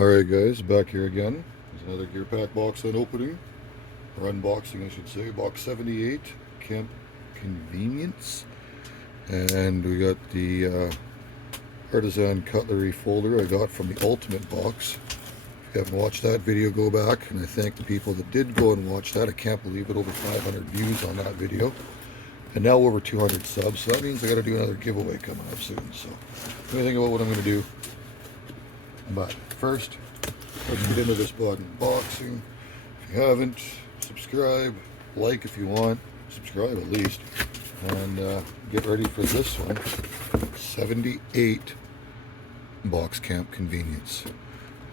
Alright guys, back here again. There's another Gearpack box on opening, or unboxing I should say. Box 78, Camp Convenience. And we got the artisan cutlery folder I got from the Ultimate box. If you haven't watched that video, go back, and I thank the people that did go and watch that. I can't believe it, over 500 views on that video. And now over 200 subs, so that means I gotta do another giveaway coming up soon. So let me think about what I'm gonna do. But first, let's get into this unboxing. If you haven't, subscribe, like if you want, subscribe at least, and get ready for this one. 78 box Camp Convenience.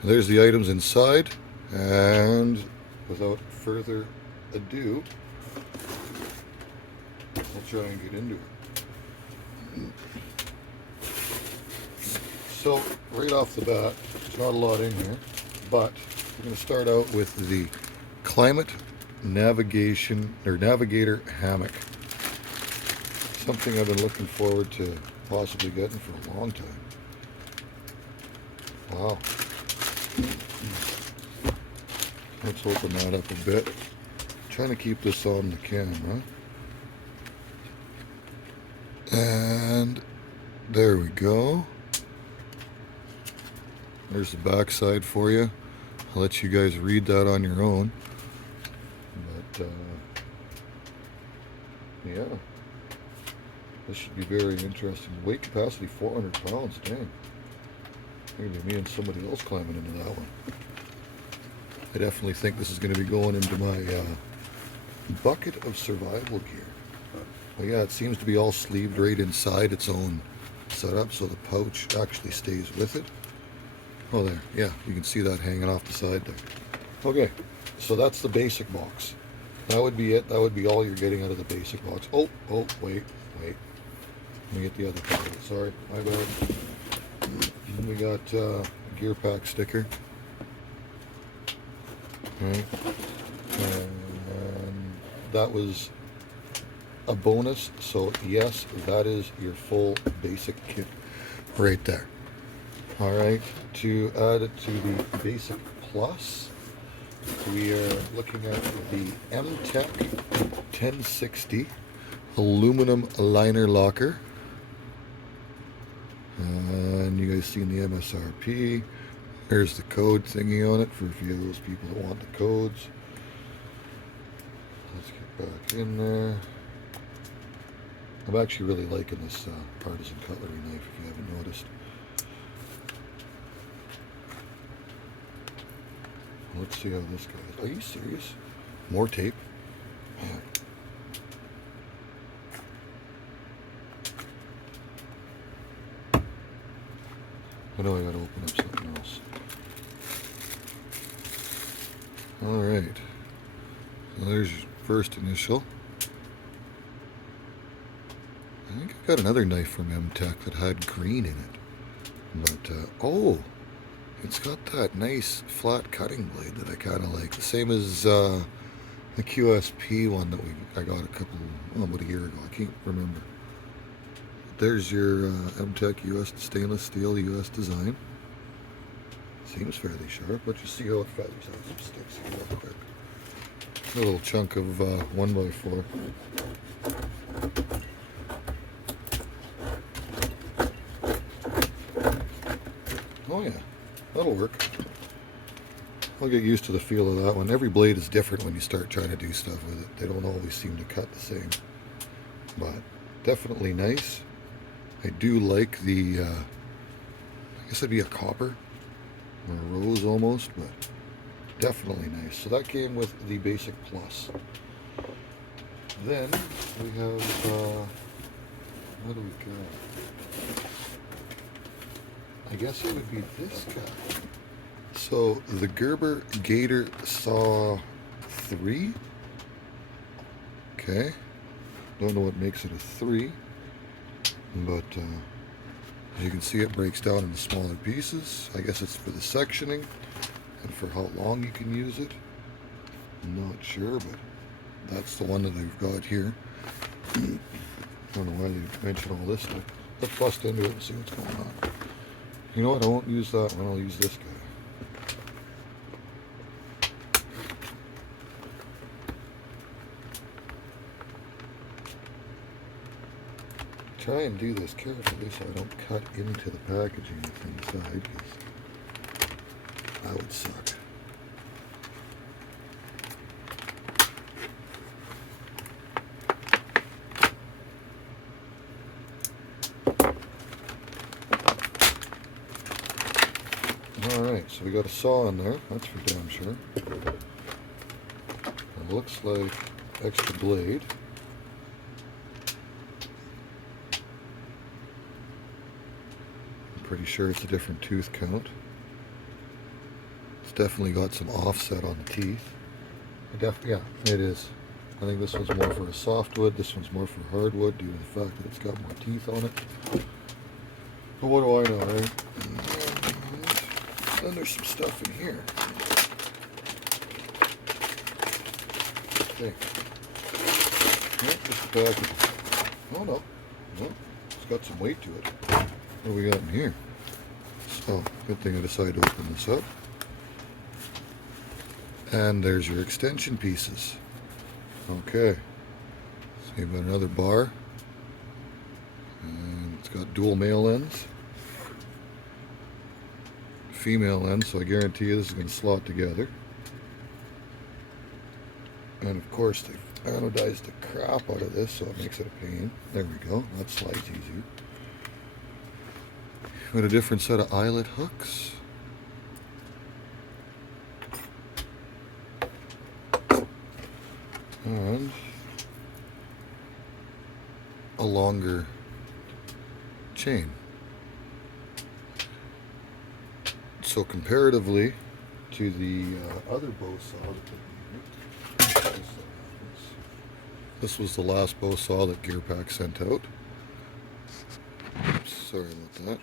There's the items inside, and without further ado, I'll try and get into it. So, right off the bat, there's not a lot in here, but we're going to start out with the Klymit Navigator Hammock. Something I've been looking forward to possibly getting for a long time. Wow. Let's open that up a bit. Trying to keep this on the camera. And there we go. There's the back side for you. I'll let you guys read that on your own. But, yeah. This should be very interesting. Weight capacity 400 pounds, dang. Maybe me and somebody else climbing into that one. I definitely think this is going to be going into my bucket of survival gear. Well, yeah, it seems to be all sleeved right inside its own setup, so the pouch actually stays with it. Oh, there. Yeah, you can see that hanging off the side there. Okay, so that's the basic box. That would be it. That would be all you're getting out of the basic box. Oh, wait. Let me get the other part of it. Sorry, my bad. We got a Gearpack sticker. Right. And that was a bonus, so yes, that is your full basic kit right there. Alright, to add it to the basic plus, we are looking at the MTech 1060 aluminum liner locker. And you guys seen the MSRP. There's the code thingy on it for a few of those people that want the codes. Let's get back in there. I'm actually really liking this artisan cutlery knife, if you haven't noticed. Let's see how this goes. Are you serious? More tape? Man. I know I gotta open up something else. Alright. So there's your first initial. I think I got another knife from MTech that had green in it. But, oh! It's got that nice flat cutting blade that I kind of like. The same as the QSP one that I got about a year ago. I can't remember. There's your MTech US stainless steel US design. Seems fairly sharp. Let's just see how it feathers out some sticks here real quick. A little chunk of 1x4. Oh yeah. That'll work. I'll get used to the feel of that one. Every blade is different when you start trying to do stuff with it. They don't always seem to cut the same. But definitely nice. I do like the, I guess it'd be a copper. Or a rose almost, but definitely nice. So that came with the basic plus. Then we have, what do we got? I guess it would be this guy. So the Gerber Gator Saw 3. Okay. Don't know what makes it a 3. But as you can see, it breaks down into smaller pieces. I guess it's for the sectioning and for how long you can use it. I'm not sure, but that's the one that I've got here. I don't know why they mention all this stuff. Let's bust into it and see what's going on. You know what? I won't use that one. I'll use this guy. try and do this carefully so I don't cut into the packaging inside, because that would suck. Alright, so we got a saw in there, that's for damn sure. It looks like extra blade. I'm pretty sure it's a different tooth count. It's definitely got some offset on the teeth. Yeah, it is. I think this one's more for a softwood, this one's more for hardwood due to the fact that it's got more teeth on it. But what do I know, right? Then there's some stuff in here. Okay. Nope, just the package. Oh no. No. It's got some weight to it. What do we got in here? So, good thing I decided to open this up. And there's your extension pieces. Okay. So you've got another bar. And it's got dual male ends. Female end, so I guarantee you this is going to slot together. And of course they've anodized the crap out of this, so it makes it a pain. There we go, that slides easy. Got a different set of eyelet hooks. And a longer chain. So comparatively to the other bow saw that this was the last bow saw that Gearpack sent out. Oops, sorry about that.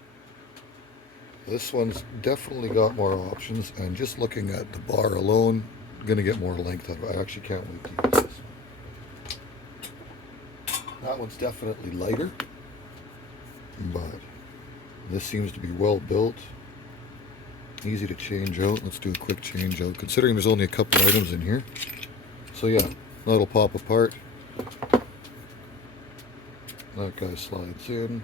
This one's definitely got more options, and just looking at the bar alone, I'm gonna get more length out of it. I actually can't wait to use this one. That one's definitely lighter, but this seems to be well built. Easy to change out. Let's do a quick change out, considering there's only a couple items in here. So yeah, that'll pop apart. That guy slides in.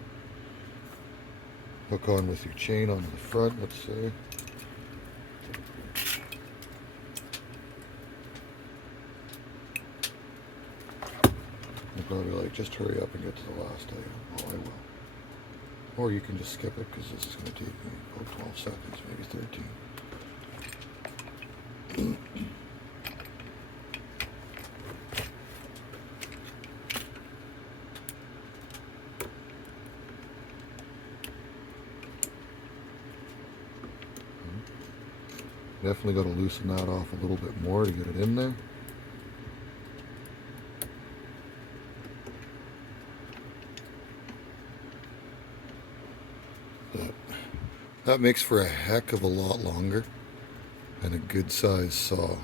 Hook on with your chain onto the front, let's say. You're probably like, just hurry up and get to the last item. Oh, I will. Or you can just skip it, because this is going to take me about 12 seconds, maybe 13. Definitely got to loosen that off a little bit more to get it in there. That makes for a heck of a lot longer and a good size saw.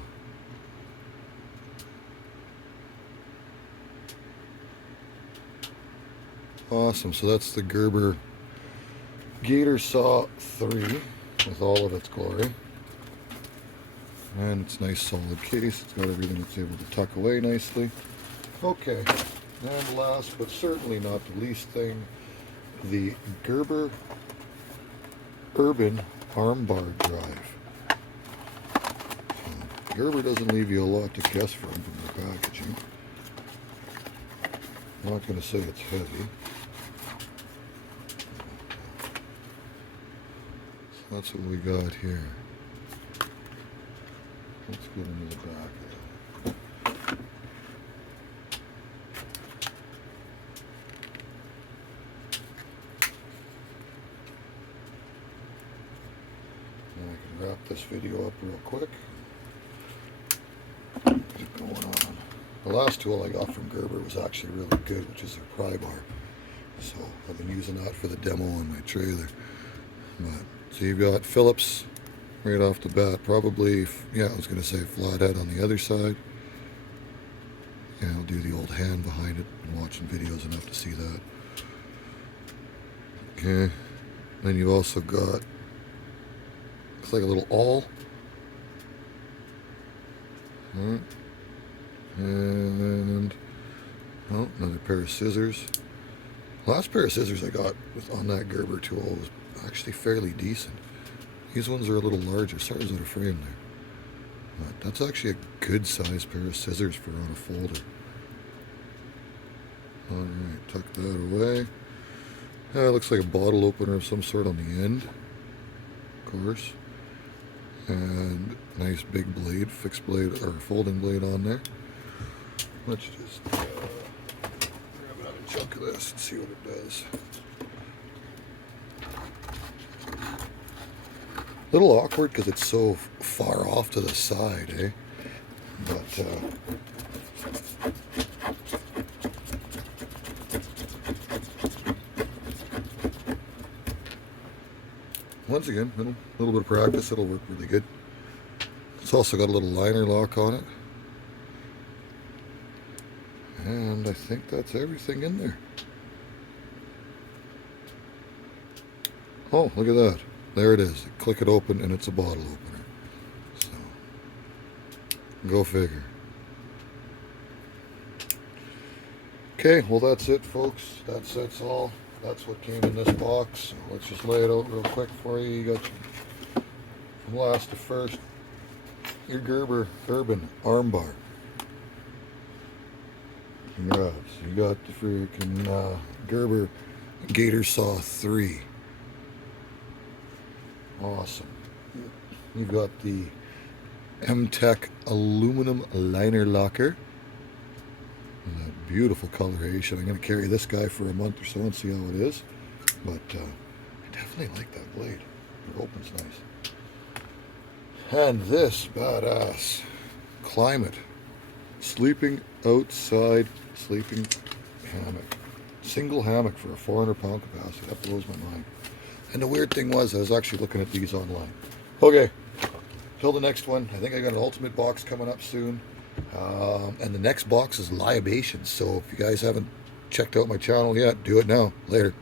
Awesome, so that's the Gerber Gator Saw 3 with all of its glory. And it's a nice solid case. It's got everything it's able to tuck away nicely. Okay, and last but certainly not the least thing, the Gerber Urban Armbar Drive. Gerber doesn't leave you a lot to guess from their packaging. I'm not going to say it's heavy. So that's what we got here. Let's get into the back of it. Now I can wrap this video up real quick. What's going on? The last tool I got from Gerber was actually really good, which is their pry bar. So I've been using that for the demo on my trailer. But so you've got Phillips right off the bat, probably, yeah, I was going to say flathead on the other side. Yeah, I'll do the old hand behind it. Been watching videos enough to see that. Okay, then you've also got, looks like a little awl. Alright. And, oh, another pair of scissors. Last pair of scissors I got on that Gerber tool was actually fairly decent. These ones are a little larger. Sorry, I was out of frame there. But that's actually a good sized pair of scissors for on a folder. Alright, tuck that away. It looks like a bottle opener of some sort on the end, of course. And nice big blade, fixed blade, or folding blade on there. Let's just grab another chunk of this and see what it does. A little awkward because it's so far off to the side, eh? But once again, a little bit of practice, it'll work really good. It's also got a little liner lock on it. And I think that's everything in there. Oh, look at that. There it is. Click it open and it's a bottle opener. So, go figure. Okay, well that's it, folks. That's all. That's what came in this box. So let's just lay it out real quick for you. You got your, from last to first, your Gerber Urban armbar. Congrats. You got the freaking Gerber Gator Saw 3. Awesome. You've got the MTech aluminum liner locker. A beautiful coloration. I'm going to carry this guy for a month or so and see how it is. But I definitely like that blade. It opens nice. And this badass Klymit sleeping outside sleeping hammock. Single hammock for a 400-pound capacity. That blows my mind. And the weird thing was, I was actually looking at these online. Okay, till the next one. I think I got an ultimate box coming up soon. And the next box is libations. So if you guys haven't checked out my channel yet, do it now. Later.